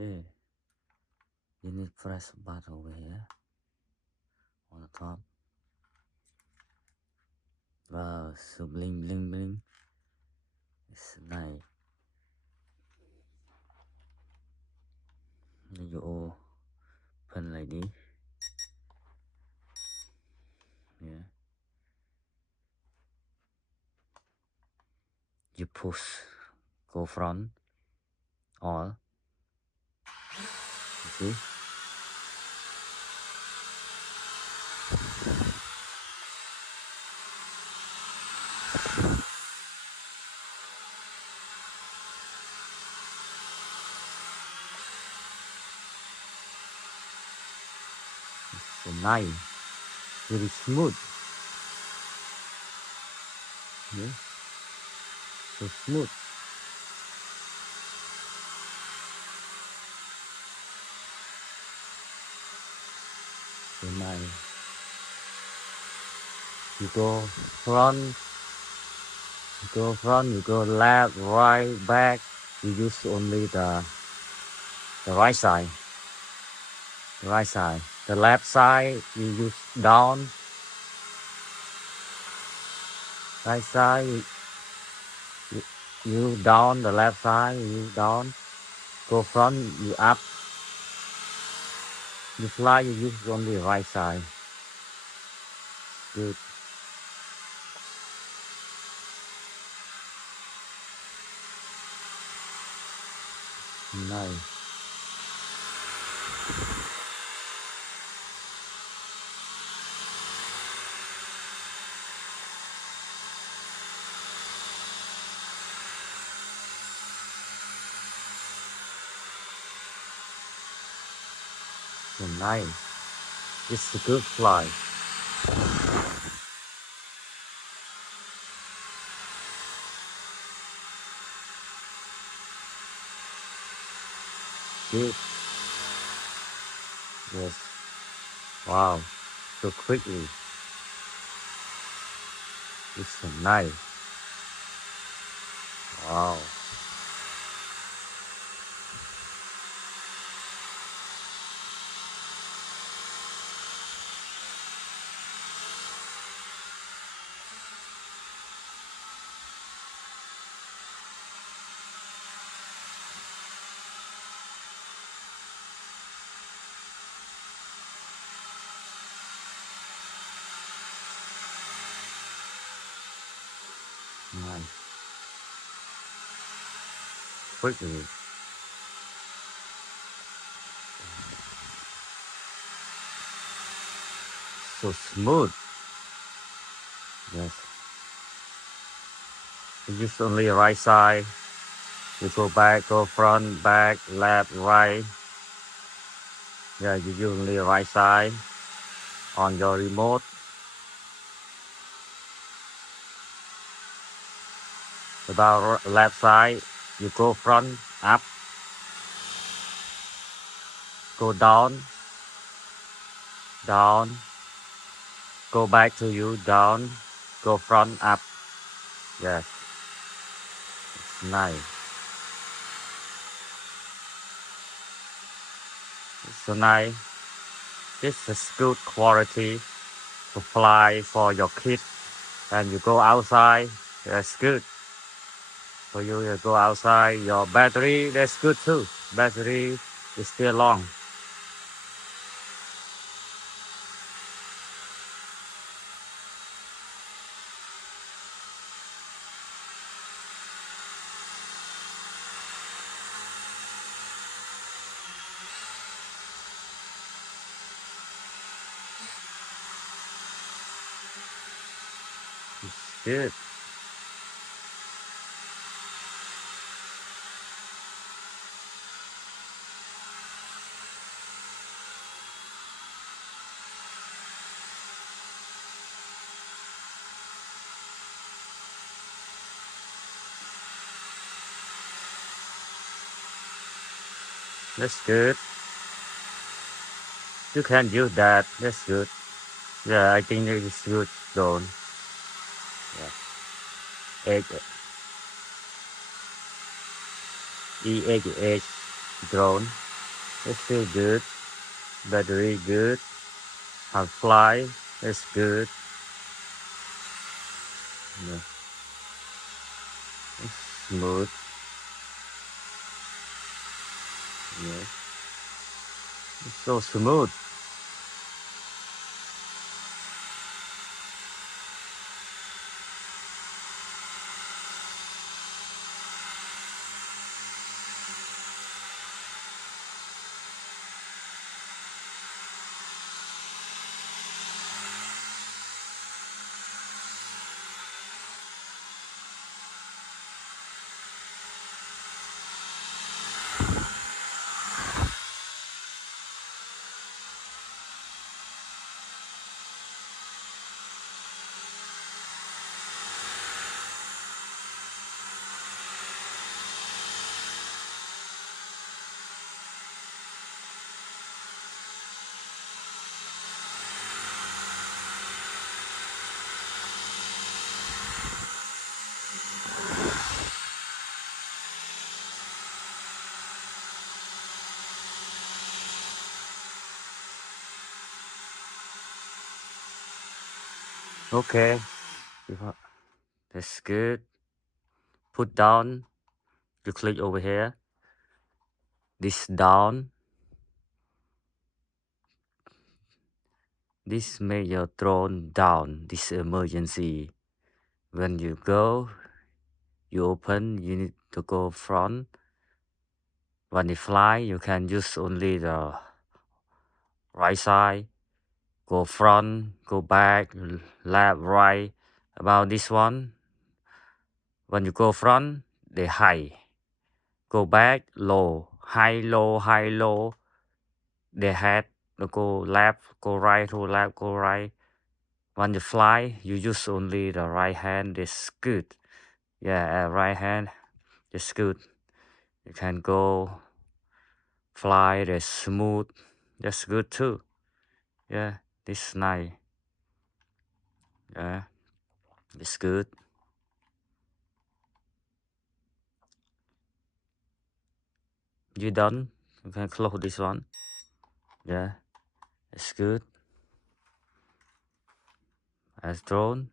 Okay, you need to press a button over here on the top. Wow, so bling bling bling. It's nice. You open like this. Yeah. You push, go front, all. You see? It's so nice, very smooth. Yeah, so smooth. So nice. You go front, you go left, right, back. You use only the right side. The right side. The left side you use down. Right side you down. The left side you down. Go front you up. You fly you use only right side. Good. Nice. So nice. It's a good fly. Good. Yes. Wow. So quickly. It's so nice. Wow. Nice. Quickly. So smooth. Yes. You use only right side. You go back, go front, back, left, right. Yeah, you use only right side on your remote. About left side, you go front, up, go down, down, go back to you, down, go front, up. Yes, it's nice. It's so nice. This is good quality to fly for your kids. And you go outside, that's good. For you go outside, your battery, that's good too. Battery is still long. It's good. That's good. You can use that. That's good. Yeah, I think it is good drone. Yeah. EH drone. It's still good. Battery good. How fly is good. Yeah. It's smooth. Yeah. It's so smooth. Okay. That's good. Put down. You click over here. This down. This make your drone down. This emergency. When you go, you open, you need to go front. When you fly, you can use only the right side. Go front, go back, left, right. About this one, when you go front, they high. Go back, low. High, low, high, low. They had to go left, go right, go left, go right. When you fly, you use only the right hand. It's good. Yeah, right hand is good. You can go fly. It's smooth. That's good too. Yeah, this nice. Yeah, it's good. You done? You can close this one. Yeah, it's good. As drone,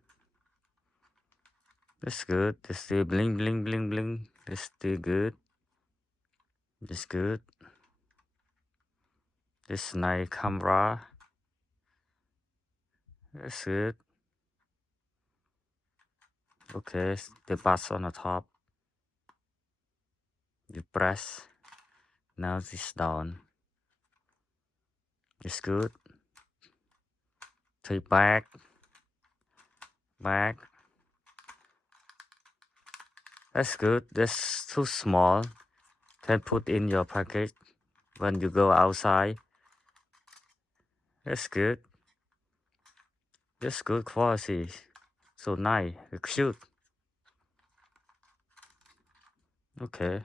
it's good. It's still bling bling bling bling. It's still good. It's good. This nice camera. It's good. Okay, the button on the top. You press. Now this down. It's good. Take back. Back. That's good. That's too small. Can put in your pocket when you go outside. That's good. That's good quality. So nice. Cute. Okay.